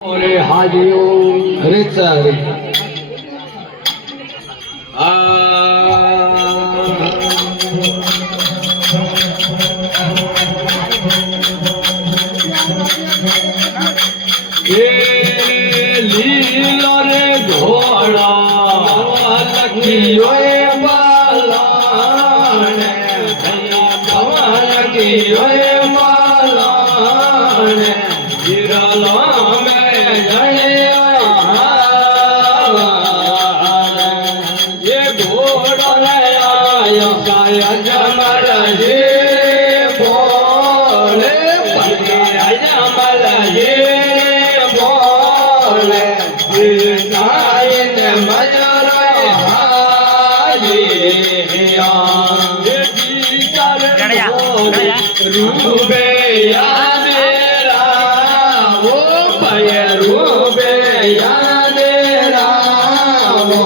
અરે હાજીઓ હરે ચારે લીલો રે ઘોડા લખીઓ બાલાને લખીઓ બાલાને હિરલા रूबे यादेरा वो पय रूबे यादेरा वो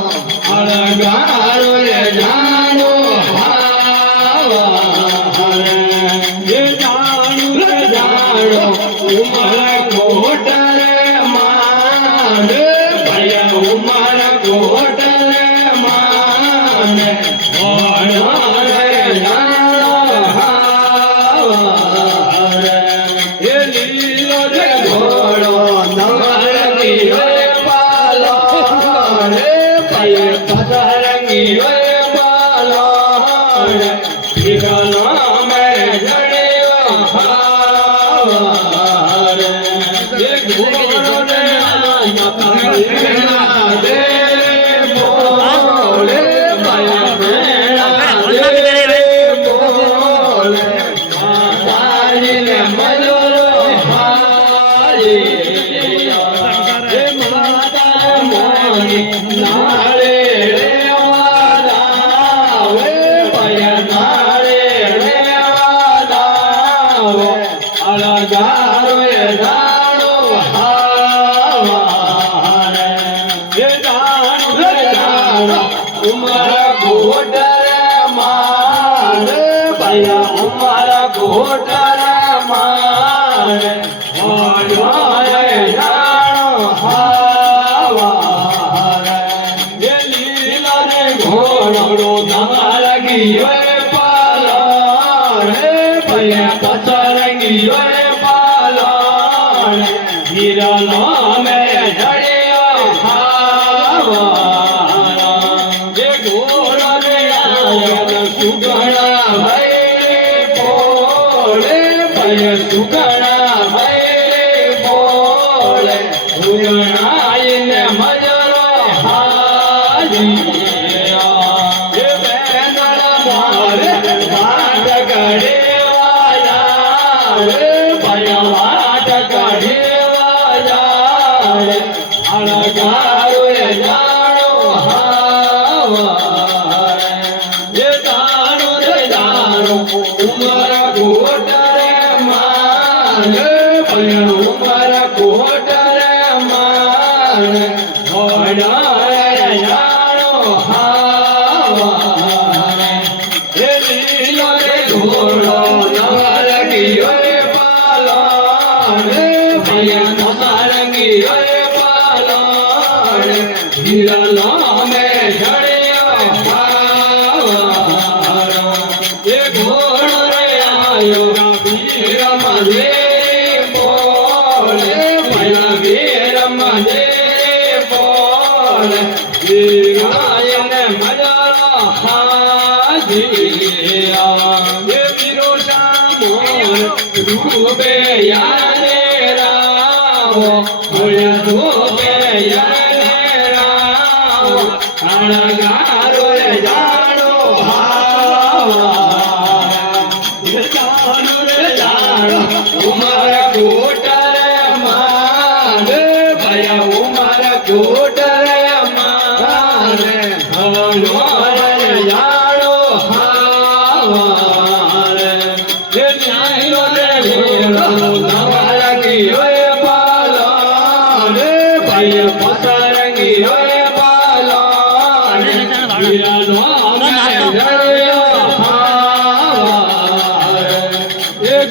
अलगारो ये जानो हावा ये जानो उमर कोटरे मान पय उमर कोटरे मान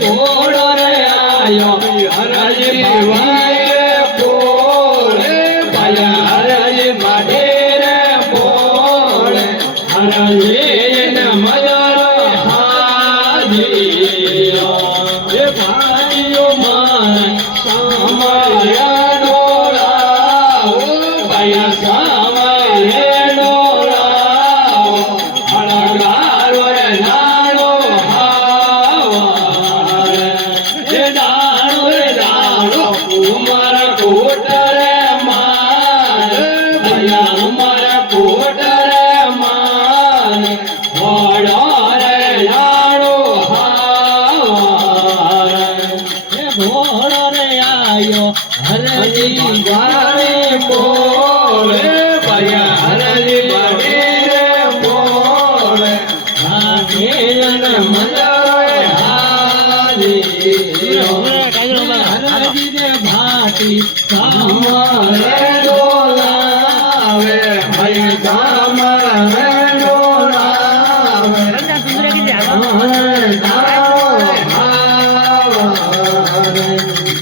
घोड़ा रे आयो हराई वाले કોટ રે માન ભયા અમારા કોટ રે માન વડો રે લાડો હાર હે ભોળો રે આયો હરજી ગારે બોલે ભયા હરજી ગારે બોલે ભાગેન મંદરે હાજી હરજી ને ભાટી અમારે ડોલાવે ભઈ અમારે ડોલાવે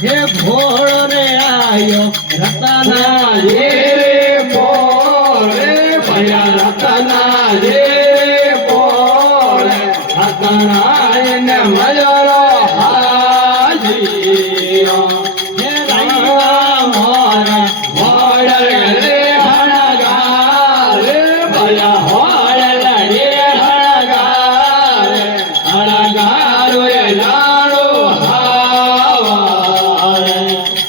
હે ભોળો રે આયો રતના જે બોલે ભયા રતના જે બોલે રતના ને મજરો હાજી હે રંગા મોરા હોડલ રે હણગારે ભયા હોડલ રે હણગારે હણગારો રે લાડો હાવારે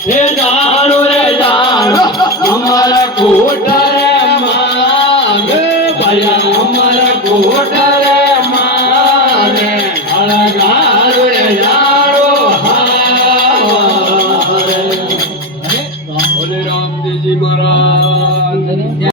હે જાણો રે જાણો અમારા કોટ રે માંગે ભયા અમારા કોટ રે માંગે હણગારો રે લાડો હાવારે હે બોલે રામદેવજી મહારાજ